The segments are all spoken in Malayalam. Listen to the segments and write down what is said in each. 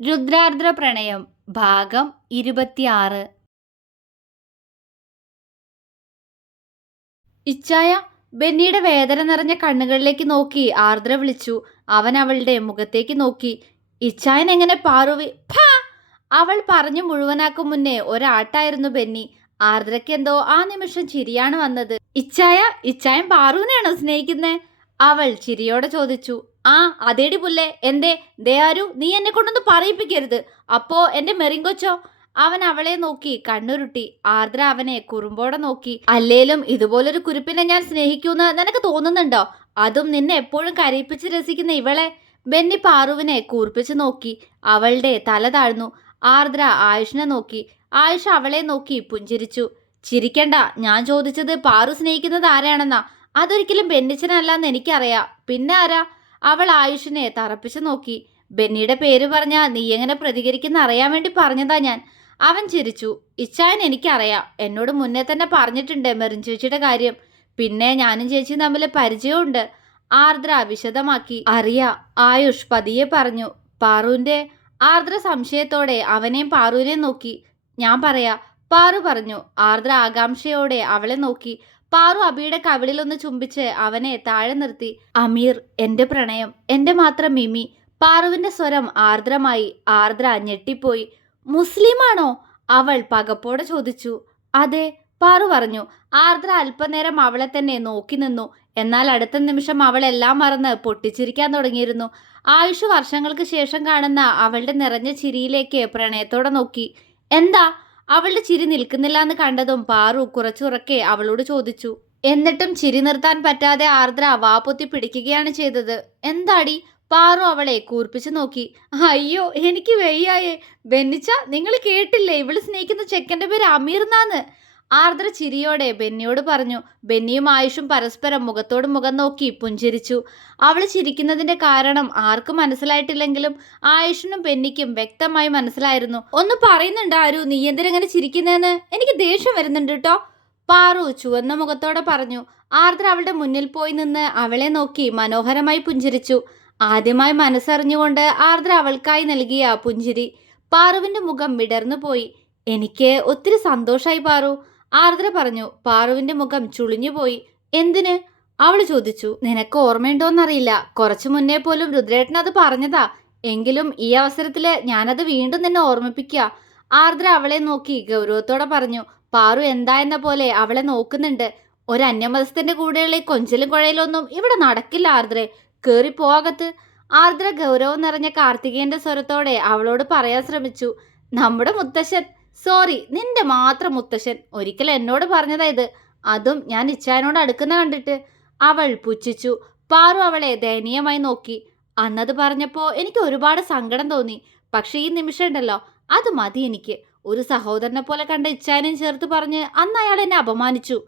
രുദ്രാർദ്ര പ്രണയം ഭാഗം 26. ഇച്ചായ, ബെന്നിയുടെ വേദന നിറഞ്ഞ കണ്ണുകളിലേക്ക് നോക്കി ആർദ്ര വിളിച്ചു. അവൻ അവളുടെ മുഖത്തേക്ക് നോക്കി. ഇച്ചായൻ എങ്ങനെ പാറുവി ഫാ അവൾ പറഞ്ഞു മുഴുവനാക്കും മുന്നേ ഒരാട്ടായിരുന്നു ബെന്നി. ആർദ്രയ്ക്ക് എന്തോ ആ നിമിഷം ചിരിയാണ് വന്നത്. ഇച്ചായൻ പാറുവിനെയാണോ സ്നേഹിക്കുന്നേ? അവൾ ചിരിയോടെ ചോദിച്ചു. ആ അതേടി പുല്ലേ, എന്തേ ദയാരു, നീ എന്നെ കൊണ്ടൊന്ന് പറയിപ്പിക്കരുത്. അപ്പോ എന്റെ മെറിങ്കൊച്ചോ? അവൻ അവളെ നോക്കി കണ്ണുരുട്ടി. ആർദ്ര അവനെ കുറുമ്പോടെ നോക്കി. അല്ലേലും ഇതുപോലൊരു കുരുപ്പിനെ ഞാൻ സ്നേഹിക്കൂന്ന് നിനക്ക് തോന്നുന്നുണ്ടോ? അതും നിന്നെ എപ്പോഴും കരയിപ്പിച്ച് രസിക്കുന്ന ഇവളെ. ബെന്നി പാറുവിനെ കൂർപ്പിച്ചു നോക്കി. അവളുടെ തല താഴ്ന്നു. ആർദ്ര ആയുഷിനെ നോക്കി. ആയുഷ് അവളെ നോക്കി പുഞ്ചിരിച്ചു. ചിരിക്കണ്ട, ഞാൻ ചോദിച്ചത് പാറു സ്നേഹിക്കുന്നത് ആരാണെന്നാ. അതൊരിക്കലും ബെന്നിച്ചനല്ലാന്ന് എനിക്കറിയാം. പിന്നെ ആരാ? അവൾ ആയുഷിനെ തറപ്പിച്ചു നോക്കി. ബെന്നിയുടെ പേര് പറഞ്ഞാ നീ എങ്ങനെ പ്രതികരിക്കുന്ന അറിയാൻ വേണ്ടി പറഞ്ഞതാ ഞാൻ. അവൻ ചിരിച്ചു. ഇച്ചായൻ എനിക്കറിയാം, എന്നോട് മുന്നേ തന്നെ പറഞ്ഞിട്ടുണ്ട് മെറിൻ ചേച്ചിയുടെ കാര്യം. പിന്നെ ഞാനും ചേച്ചിയും തമ്മിൽ പരിചയമുണ്ട്. ആർദ്ര വിശദമാക്കി. അറിയാ, ആയുഷ് പതിയെ പറഞ്ഞു. പാറുവിന്റെ ആർദ്ര സംശയത്തോടെ അവനെയും പാറുവിനെയും നോക്കി. ഞാൻ പറയാ, പാറു പറഞ്ഞു. ആർദ്ര ആകാംക്ഷയോടെ അവളെ നോക്കി. പാറു അബിയുടെ കവിളിലൊന്ന് ചുംബിച്ച് അവനെ താഴെ നിർത്തി. അമീർ, എന്റെ പ്രണയം, എന്റെ മാത്രം മിമി. പാറുവിന്റെ സ്വരം ആർദ്രമായി. ആർദ്ര ഞെട്ടിപ്പോയി. മുസ്ലിമാണോ? അവൾ പകപ്പോടെ ചോദിച്ചു. അതെ, പാറു പറഞ്ഞു. ആർദ്ര അല്പനേരം അവളെ തന്നെ നോക്കി നിന്നു. എന്നാൽ അടുത്ത നിമിഷം അവൾ എല്ലാം മറന്ന് പൊട്ടിച്ചിരിക്കാൻ തുടങ്ങിയിരുന്നു. ആയുഷ് വർഷങ്ങൾക്ക് ശേഷം കാണുന്ന അവളുടെ നിറഞ്ഞ ചിരിയിലേക്ക് പ്രണയത്തോടെ നോക്കി. എന്താ? അവളുടെ ചിരി നിൽക്കുന്നില്ല എന്ന് കണ്ടതും പാറു കുറച്ചുറക്കെ അവളോട് ചോദിച്ചു. എന്നിട്ടും ചിരി നിർത്താൻ പറ്റാതെ ആർദ്ര വാപ്പൊത്തി പിടിക്കുകയാണ് ചെയ്തത്. എന്താടി? പാറു അവളെ കൂർപ്പിച്ചു നോക്കി. അയ്യോ, എനിക്ക് വയ്യായേ. ബെന്നിച്ച, നിങ്ങൾ കേട്ടില്ലേ? ഇവള് സ്നേഹിക്കുന്ന ചെക്കൻ്റെ പേര് അമീർ എന്നാന്ന്. ആർദ്ര ചിരിയോടെ ബെന്നിയോട് പറഞ്ഞു. ബെന്നിയും ആയുഷും പരസ്പരം മുഖത്തോട് മുഖം നോക്കി പുഞ്ചിരിച്ചു. അവൾ ചിരിക്കുന്നതിന്റെ കാരണം ആർക്കും മനസ്സിലായിട്ടില്ലെങ്കിലും ആയുഷിനും ബെന്നിക്കും വ്യക്തമായി മനസ്സിലായിരുന്നു. ഒന്ന് പറയുന്നുണ്ട് ആരു, നീ എന്തിനെങ്ങനെ ചിരിക്കുന്നതെന്ന്? എനിക്ക് ദേഷ്യം വരുന്നുണ്ട് കേട്ടോ, പാറു ചുവന്ന മുഖത്തോടെ പറഞ്ഞു. ആർദ്ര അവളുടെ മുന്നിൽ പോയി നിന്ന് അവളെ നോക്കി മനോഹരമായി പുഞ്ചിരിച്ചു. ആദ്യമായി മനസ്സറിഞ്ഞുകൊണ്ട് ആർദ്ര അവൾക്കായി നൽകിയ പുഞ്ചിരി. പാറുവിന്റെ മുഖം വിടർന്നു പോയി. എനിക്ക് ഒത്തിരി സന്തോഷായി പാറു, ആർദ്ര പറഞ്ഞു. പാറുവിന്റെ മുഖം ചുളിഞ്ഞുപോയി. എന്തിന്? അവൾ ചോദിച്ചു. നിനക്ക് ഓർമ്മയുണ്ടോന്നറിയില്ല, കുറച്ചു മുന്നേ പോലും രുദ്രേട്ടൻ അത് പറഞ്ഞതാ. എങ്കിലും ഈ അവസരത്തില് ഞാനത് വീണ്ടും നിന്നെ ഓർമ്മിപ്പിക്കുക. ആർദ്ര അവളെ നോക്കി ഗൗരവത്തോടെ പറഞ്ഞു. പാറു എന്താ എന്ന പോലെ അവളെ നോക്കുന്നുണ്ട്. ഒരു അന്യമതസ്ഥന്റെ കൂടെയുള്ള ഈ കൊഞ്ചലും കുഴയിലൊന്നും ഇവിടെ നടക്കില്ല ആർദ്രെ. കേറി പോകത്ത്. ആർദ്ര ഗൗരവം നിറഞ്ഞ കാർത്തികേയന്റെ സ്വരത്തോടെ അവളോട് പറയാൻ ശ്രമിച്ചു. നമ്മുടെ മുത്തശ്ശൻ, സോറി, നിന്റെ മാത്രം മുത്തശ്ശൻ ഒരിക്കൽ എന്നോട് പറഞ്ഞതാ ഇത്. അതും ഞാൻ ഇച്ചായനോട് അടുക്കുന്ന കണ്ടിട്ട്. അവൾ പുച്ഛിച്ചു. പാറു അവളെ ദയനീയമായി നോക്കി. അന്നത് പറഞ്ഞപ്പോ എനിക്ക് ഒരുപാട് സങ്കടം തോന്നി. പക്ഷെ ഈ നിമിഷം ഉണ്ടല്ലോ, അത് മതി എനിക്ക്. ഒരു സഹോദരനെ പോലെ കണ്ട ഇച്ചായനെയും ചേർത്ത് പറഞ്ഞ് അന്ന് അയാൾ എന്നെ അപമാനിച്ചു.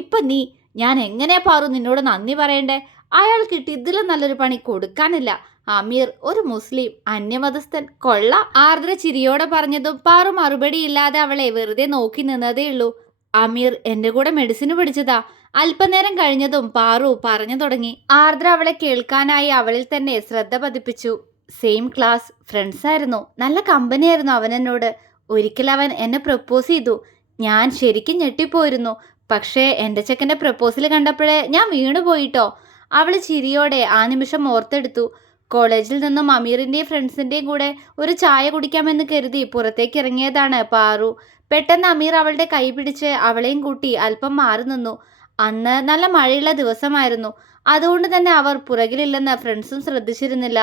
ഇപ്പൊ നീ, ഞാൻ എങ്ങനെയാ പാറു നിന്നോട് നന്ദി പറയണ്ടേ? അയാൾക്കിട്ട് ഇതിലും നല്ലൊരു പണി കൊടുക്കാനില്ല. അമീർ ഒരു മുസ്ലിം അന്യമതസ്ഥൻ, കൊള്ള. ആർദ്ര ചിരിയോടെ പറഞ്ഞതും പാറു മറുപടിയില്ലാതെ അവളെ വെറുതെ നോക്കി നിന്നതേ ഉള്ളൂ. അമീർ എന്റെ കൂടെ മെഡിസിന് പഠിച്ചതാ. അല്പനേരം കഴിഞ്ഞതും പാറു പറഞ്ഞു തുടങ്ങി. ആർദ്ര അവളെ കേൾക്കാനായി അവളിൽ തന്നെ ശ്രദ്ധ പതിപ്പിച്ചു. സെയിം ക്ലാസ്, ഫ്രണ്ട്സ് ആയിരുന്നു. നല്ല കമ്പനിയായിരുന്നു അവൻ എന്നോട്. ഒരിക്കൽ അവൻ എന്നെ പ്രപ്പോസ് ചെയ്തു. ഞാൻ ശരിക്കും ഞെട്ടിപ്പോയിരുന്നു. പക്ഷേ എൻ്റെ ചെക്കൻ്റെ പ്രപ്പോസൽ കണ്ടപ്പോഴേ ഞാൻ വീണുപോയിട്ടോ. അവൾ ചിരിയോടെ ആ നിമിഷം ഓർത്തെടുത്തു. കോളേജിൽ നിന്നും അമീറിൻ്റെയും ഫ്രണ്ട്സിൻ്റെയും കൂടെ ഒരു ചായ കുടിക്കാമെന്ന് കരുതി പുറത്തേക്ക് ഇറങ്ങിയതാണ് പാറു. പെട്ടെന്ന് അമീർ അവളുടെ കൈ പിടിച്ച് അവളെയും കൂട്ടി അല്പം മാറി നിന്നു. അന്ന് നല്ല മഴയുള്ള ദിവസമായിരുന്നു. അതുകൊണ്ട് തന്നെ അവർ പുറകിലില്ലെന്ന് ഫ്രണ്ട്സും ശ്രദ്ധിച്ചിരുന്നില്ല.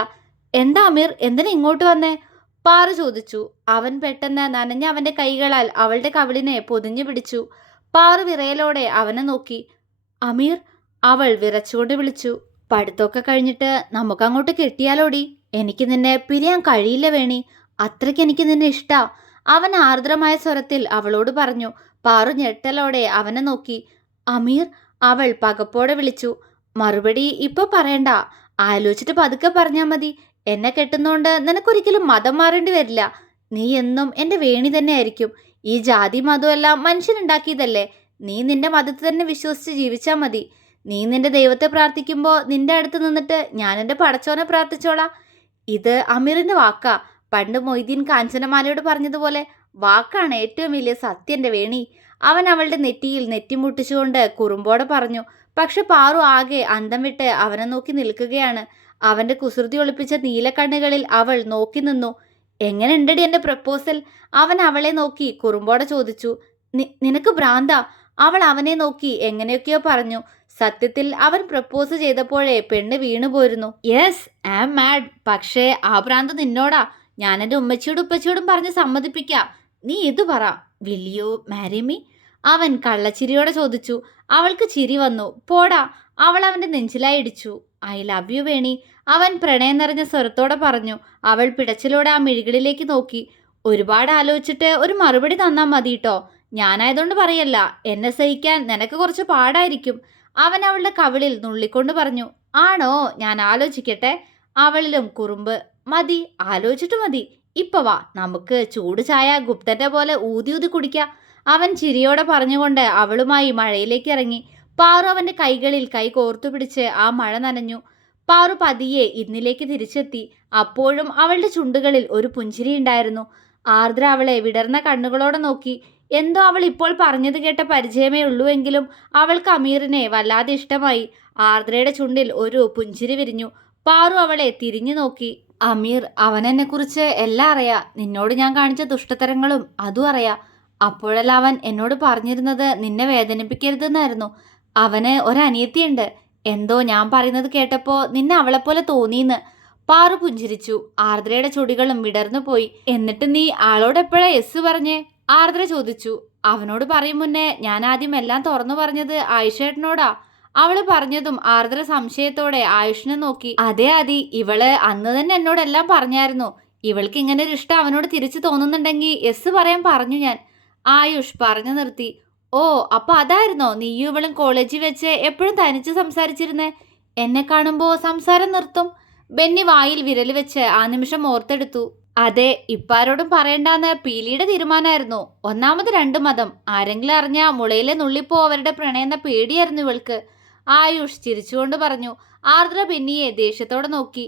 എന്താ അമീർ, എന്തിനാ ഇങ്ങോട്ട് വന്നേ? പാറു ചോദിച്ചു. അവൻ പെട്ടെന്ന് നനഞ്ഞ അവൻ്റെ കൈകളാൽ അവളുടെ കവിളിനെ പൊതിഞ്ഞു പിടിച്ചു. പാറു വിറയലോടെ അവനെ നോക്കി. അമീർ, അവൾ വിറച്ചുകൊണ്ട് വിളിച്ചു. പഠിത്തമൊക്കെ കഴിഞ്ഞിട്ട് നമുക്കങ്ങോട്ട് കെട്ടിയാലോടി. എനിക്ക് നിന്നെ പിരിയാൻ കഴിയില്ല വേണി. അത്രയ്ക്ക് എനിക്ക് നിന്നെ ഇഷ്ടാ, അവൻ ആർദ്രമായ സ്വരത്തിൽ അവളോട് പറഞ്ഞു. പാറു ഞെട്ടലോടെ അവനെ നോക്കി. അമീർ, അവൾ പകപ്പോടെ വിളിച്ചു. മറുപടി ഇപ്പൊ പറയണ്ട, ആലോചിച്ചിട്ട് പതുക്കെ പറഞ്ഞാൽ മതി. എന്നെ കെട്ടുന്നോണ്ട് നിനക്കൊരിക്കലും മതം മാറേണ്ടി വരില്ല. നീ എന്നും എൻ്റെ വേണി തന്നെ ആയിരിക്കും. ഈ ജാതി മതമെല്ലാം മനുഷ്യനുണ്ടാക്കിയതല്ലേ. നീ നിന്റെ മതത്തിൽ തന്നെ വിശ്വസിച്ച് ജീവിച്ചാൽ മതി. നീ നിന്റെ ദൈവത്തെ പ്രാർത്ഥിക്കുമ്പോൾ നിന്റെ അടുത്ത് നിന്നിട്ട് ഞാൻ എൻ്റെ പടച്ചോനെ പ്രാർത്ഥിച്ചോളാം. ഇത് അമീറിൻ്റെ വാക്കാ. പണ്ട് മൊയ്തീൻ കാഞ്ചനമാലയോട് പറഞ്ഞതുപോലെ, വാക്കാണ് ഏറ്റവും വലിയ സത്യന്റെ വേണി. അവൻ അവളുടെ നെറ്റിയിൽ നെറ്റിമുട്ടിച്ചുകൊണ്ട് കുറുമ്പോടെ പറഞ്ഞു. പക്ഷെ പാറു ആകെ അന്തം വിട്ട് അവനെ നോക്കി നിൽക്കുകയാണ്. അവന്റെ കുസൃതി ഒളിപ്പിച്ച നീലക്കണ്ണുകളിൽ അവൾ നോക്കി നിന്നു. എങ്ങനെ ഉണ്ടടി എന്റെ പ്രപ്പോസൽ? അവൻ അവളെ നോക്കി കുറുമ്പോടെ ചോദിച്ചു. നിനക്ക് ഭ്രാന്താ? അവൾ അവനെ നോക്കി എങ്ങനെയൊക്കെയോ പറഞ്ഞു. സത്യത്തിൽ അവൻ പ്രപ്പോസ് ചെയ്തപ്പോഴേ പെണ്ണ് വീണുപോയിരുന്നു. Yes, I am mad. പക്ഷേ ആ ഭ്രാന്ത് നിന്നോടാ. ഞാൻ എൻ്റെ ഉമ്മച്ചിയോടും ഉപ്പച്ചിയോടും പറഞ്ഞ് സമ്മതിപ്പിക്കാം. നീ ഇത് പറ, വിൽ യു മാരി മീ? അവൻ കള്ളച്ചിരിയോടെ ചോദിച്ചു. അവൾക്ക് ചിരി വന്നു. പോടാ, അവൾ അവന്റെ നെഞ്ചിലായി ഇടിച്ചു. ഐ ലവ് യു വേണി, അവൻ പ്രണയം നിറഞ്ഞ സ്വരത്തോടെ പറഞ്ഞു. അവൾ പിടച്ചിലോടെ ആ മിഴികളിലേക്ക് നോക്കി. ഒരുപാട് ആലോചിച്ചിട്ട് ഒരു മറുപടി തന്നാ മതി കേട്ടോ. ഞാനായതുകൊണ്ട് പറയല്ല, എന്നെ സഹിക്കാൻ നിനക്ക് കുറച്ച് പാടായിരിക്കും. അവൻ അവളുടെ കവിളിൽ നുള്ളിക്കൊണ്ട് പറഞ്ഞു. ആണോ, ഞാൻ ആലോചിക്കട്ടെ. അവളിലും കുറുമ്പ്. മതി, ആലോചിച്ചിട്ട് മതി. ഇപ്പൊ വാ, നമുക്ക് ചൂട് ചായ ഗുപ്തന്റെ പോലെ ഊതി ഊതി കുടിക്കാം. അവൻ ചിരിയോടെ പറഞ്ഞുകൊണ്ട് അവളുമായി മഴയിലേക്ക് ഇറങ്ങി. പാറു അവന്റെ കൈകളിൽ കൈ കോർത്തു പിടിച്ച് ആ മഴ നനഞ്ഞു. പാറു പതിയെ ഇന്നിലേക്ക് തിരിച്ചെത്തി. അപ്പോഴും അവളുടെ ചുണ്ടുകളിൽ ഒരു പുഞ്ചിരി ഉണ്ടായിരുന്നു. ആർദ്ര അവളെ വിടർന്ന കണ്ണുകളോടെ നോക്കി. എന്തോ അവൾ ഇപ്പോൾ പറഞ്ഞത് കേട്ട പരിചയമേ ഉള്ളൂവെങ്കിലും അവൾക്ക് അമീറിനെ വല്ലാതെ ഇഷ്ടമായി. ആർദ്രയുടെ ചുണ്ടിൽ ഒരു പുഞ്ചിരി വിരിഞ്ഞു. പാറു അവളെ തിരിഞ്ഞു നോക്കി. അമീർ, അവനെന്നെക്കുറിച്ച് എല്ലാം അറിയാം. നിന്നോട് ഞാൻ കാണിച്ച ദുഷ്ടതരങ്ങളും അതും അറിയാം. അപ്പോഴെല്ലാം അവൻ എന്നോട് പറഞ്ഞിരുന്നത് നിന്നെ വേദനിപ്പിക്കരുതെന്നായിരുന്നു. അവന് ഒരനിയത്തിയുണ്ട്. എന്തോ ഞാൻ പറയുന്നത് കേട്ടപ്പോൾ നിന്നെ അവളെപ്പോലെ തോന്നിയെന്ന്. പാറു പുഞ്ചിരിച്ചു. ആർദ്രയുടെ ചുടികളും വിടർന്നു പോയി. എന്നിട്ട് നീ ആളോട് എപ്പോഴാ എസ് പറഞ്ഞേ? ആർദ്ര ചോദിച്ചു. അവനോട് പറയും മുന്നേ ഞാൻ ആദ്യം എല്ലാം തുറന്നു പറഞ്ഞത് ആയിഷേട്ടനോടാ. അവള് പറഞ്ഞതും ആർദ്ര സംശയത്തോടെ ആയുഷിനെ നോക്കി. അതെ ആദി, ഇവള് അന്ന് തന്നെ എന്നോടെല്ലാം പറഞ്ഞായിരുന്നു. ഇവൾക്ക് ഇങ്ങനെ ഒരു ഇഷ്ടം അവനോട് തിരിച്ചു തോന്നുന്നുണ്ടെങ്കിൽ എസ് പറയാൻ പറഞ്ഞു ഞാൻ. ആയുഷ് പറഞ്ഞു നിർത്തി. ഓ, അപ്പൊ അതായിരുന്നോ നീയും ഇവളും കോളേജിൽ വെച്ച് എപ്പോഴും തനിച്ച് സംസാരിച്ചിരുന്നേ? എന്നെ കാണുമ്പോ സംസാരം നിർത്തും. ബെന്നി വായിൽ വിരൽ വെച്ച് ആ നിമിഷം ഓർത്തെടുത്തു. അതെ, ഇപ്പാരോടും പറയണ്ടാന്ന് പീലിയുടെ തീരുമാനമായിരുന്നു. ഒന്നാമത് 2 മതം. ആരെങ്കിലും അറിഞ്ഞാ മുളയിലെ നുള്ളിപ്പോ അവരുടെ പ്രണയെന്ന പേടിയായിരുന്നു ഇവൾക്ക്. ആയുഷ് ചിരിച്ചുകൊണ്ട് പറഞ്ഞു. ആർദ്ര ബെന്നിയെ ദേഷ്യത്തോടെ നോക്കി.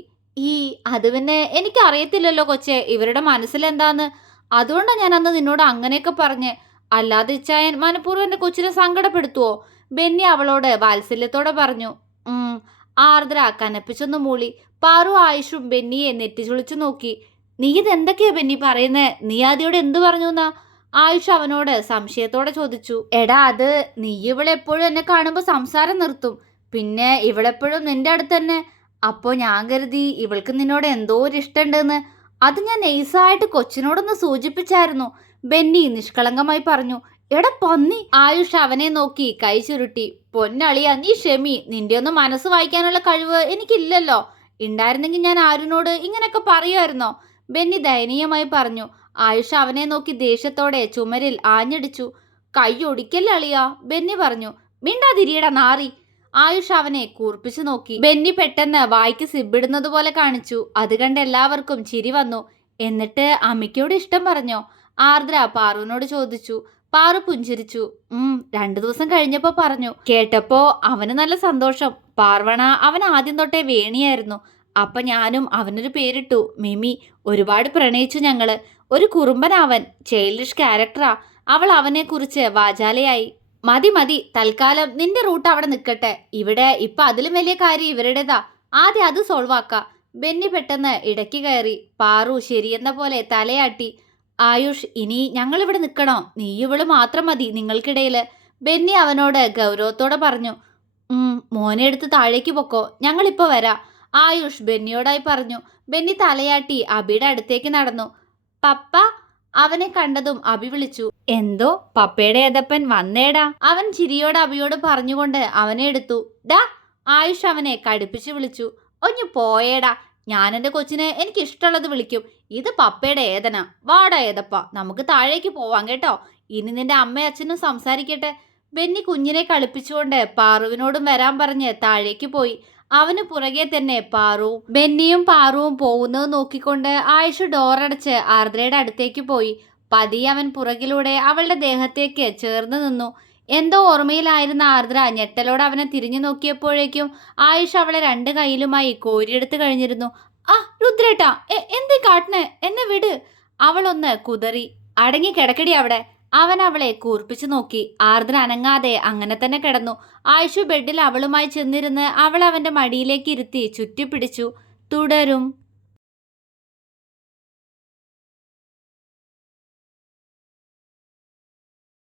അത് പിന്നെ എനിക്കറിയത്തില്ലല്ലോ കൊച്ചെ, ഇവരുടെ മനസ്സിലെന്താന്ന്. അതുകൊണ്ടാണ് ഞാൻ അന്ന് നിന്നോട് അങ്ങനെയൊക്കെ പറഞ്ഞ്. അല്ലാതെ ഇച്ചായൻ മനഃപൂർവ്വം എൻ്റെ കൊച്ചിനെ സങ്കടപ്പെടുത്തുവോ? ബെന്നി അവളോട് വാത്സല്യത്തോടെ പറഞ്ഞു. ആർദ്ര കനപ്പിച്ചൊന്നു മൂളി. പാറു ആയുഷും ബെന്നിയെ നെറ്റിച്ചുളിച്ചു നോക്കി. നീ ഇതെന്തൊക്കെയാ ബെന്നി പറയുന്നേ? നീ ആദ്യോട് എന്തു പറഞ്ഞു എന്നാ? ആയുഷ് അവനോട് സംശയത്തോടെ ചോദിച്ചു. എടാ, അത് നീ ഇവളെപ്പോഴും എന്നെ കാണുമ്പോൾ സംസാരം നിർത്തും. പിന്നെ ഇവളെപ്പോഴും നിന്റെ അടുത്ത് തന്നെ. അപ്പോൾ ഞാൻ കരുതി ഇവൾക്ക് നിന്നോട് എന്തോ ഒരു ഇഷ്ടമുണ്ടെന്ന്. അത് ഞാൻ നൈസായിട്ട് കൊച്ചിനോടൊന്ന് സൂചിപ്പിച്ചായിരുന്നു. ബെന്നി നിഷ്കളങ്കമായി പറഞ്ഞു. എടാ പന്നി! ആയുഷ് അവനെ നോക്കി കൈ ചുരുട്ടി. പൊന്നളിയ, നീ ക്ഷമി. നിന്റെ ഒന്നും മനസ്സ് വായിക്കാനുള്ള കഴിവ് എനിക്കില്ലല്ലോ. ഉണ്ടായിരുന്നെങ്കിൽ ഞാൻ ആരിനോട് ഇങ്ങനെയൊക്കെ പറയുമായിരുന്നോ? ബെന്നി ദയനീയമായി പറഞ്ഞു. ആയുഷ് അവനെ നോക്കി ദേഷ്യത്തോടെ ചുമരിൽ ആഞ്ഞടിച്ചു. കൈ ഒടിക്കല്ലേ അളിയ, ബെന്നി പറഞ്ഞു. മിണ്ടാതിരിയടാ നാറി. ആയുഷ് അവനെ കൂർപ്പിച്ചു നോക്കി. ബെന്നി പെട്ടെന്ന് വായിക്ക് സിബിടുന്നത് പോലെ കാണിച്ചു. അത് കണ്ട് എല്ലാവർക്കും ചിരി വന്നു. എന്നിട്ട് അമ്മയ്ക്കോട് ഇഷ്ടം പറഞ്ഞോ? ആർദ്ര പാറുവിനോട് ചോദിച്ചു. പാറു പുഞ്ചിരിച്ചു. 2 ദിവസം കഴിഞ്ഞപ്പോ പറഞ്ഞു. കേട്ടപ്പോ അവന് നല്ല സന്തോഷം. പാർവണ അവൻ ആദ്യം തൊട്ടേ വേണിയായിരുന്നു. അപ്പൊ ഞാനും അവനൊരു പേരിട്ടു, മിമി. ഒരുപാട് പ്രണയിച്ചു ഞങ്ങള്. ഒരു കുറുമ്പനാവൻ, ചൈൽഡിഷ് ക്യാരക്ടറാ. അവൾ അവനെ കുറിച്ച് വാചാലയായി. മതി മതി, തൽക്കാലം നിന്റെ റൂട്ട് അവിടെ നിൽക്കട്ടെ. ഇവിടെ ഇപ്പൊ അതിലും വലിയ കാര്യം ഇവരുടേതാ. ആദ്യം അത് സോൾവ് ആക്കാം. ബെന്നി പെട്ടെന്ന് ഇടയ്ക്ക് കയറി. പാറു ശരിയെന്ന പോലെ തലയാട്ടി. ആയുഷ്, ഇനി ഞങ്ങളിവിടെ നിൽക്കണോ? നീ ഇവള് മാത്രം മതി നിങ്ങൾക്കിടയില്. ബെന്നി അവനോട് ഗൗരവത്തോടെ പറഞ്ഞു. മോനെ എടുത്ത് താഴേക്ക് പൊക്കോ, ഞങ്ങളിപ്പോ വരാം. ആയുഷ് ബെന്നിയോടായി പറഞ്ഞു. ബെന്നി തലയാട്ടി അബിയുടെ അടുത്തേക്ക് നടന്നു. പപ്പ! അവനെ കണ്ടതും അബി വിളിച്ചു. എന്തോ, പപ്പയുടെ ഏതപ്പൻ വന്നേടാ. അവൻ ചിരിയോട് അബിയോട് പറഞ്ഞുകൊണ്ട് അവനെ എടുത്തു. ഡാ! ആയുഷ് അവനെ കടുപ്പിച്ച് വിളിച്ചു. ഒഞ്ഞു പോയേടാ. ഞാൻ എൻ്റെ കൊച്ചിനെ എനിക്ക് ഇഷ്ടമുള്ളത് വിളിക്കും. ഇത് പപ്പയുടെ ഏതന. വാടാ ഏതപ്പ, നമുക്ക് താഴേക്ക് പോവാം കേട്ടോ. ഇനി നിന്റെ അമ്മയും അച്ഛനും സംസാരിക്കട്ടെ. ബെന്നി കുഞ്ഞിനെ കളിപ്പിച്ചുകൊണ്ട് പാറുവിനോടും വരാൻ പറഞ്ഞ് താഴേക്ക് പോയി. അവന് പുറകെ തന്നെ പാറുവും. ബെന്നിയും പാറുവും പോകുന്നത് നോക്കിക്കൊണ്ട് ആയുഷ് ഡോറടച്ച് ആർദ്രയുടെ അടുത്തേക്ക് പോയി. പതിയെ അവൻ പുറകിലൂടെ അവളുടെ ദേഹത്തേക്ക് ചേർന്ന് നിന്നു. എന്തോ ഓർമ്മയിലായിരുന്ന ആർദ്ര ഞെട്ടലോടെ അവനെ തിരിഞ്ഞു നോക്കിയപ്പോഴേക്കും ആയുഷ് അവളെ 2 കൈയിലുമായി കോരിയെടുത്ത് കഴിഞ്ഞിരുന്നു. ആ രുദ്രേട്ടാ, എന്തേ കാട്ടണ്? എന്നെ വിട്. അവളൊന്ന് കുതറി. അടങ്ങി കിടക്കടി അവിടെ. അവൻ അവളെ കൂർപ്പിച്ചു നോക്കി. ആർദ്ര അനങ്ങാതെ അങ്ങനെ തന്നെ കിടന്നു. ആയിഷു ബെഡിൽ അവളുമായി ചെന്നിരുന്ന് അവൾ അവന്റെ മടിയിലേക്ക് ഇരുത്തി ചുറ്റിപ്പിടിച്ചു. തുടരും.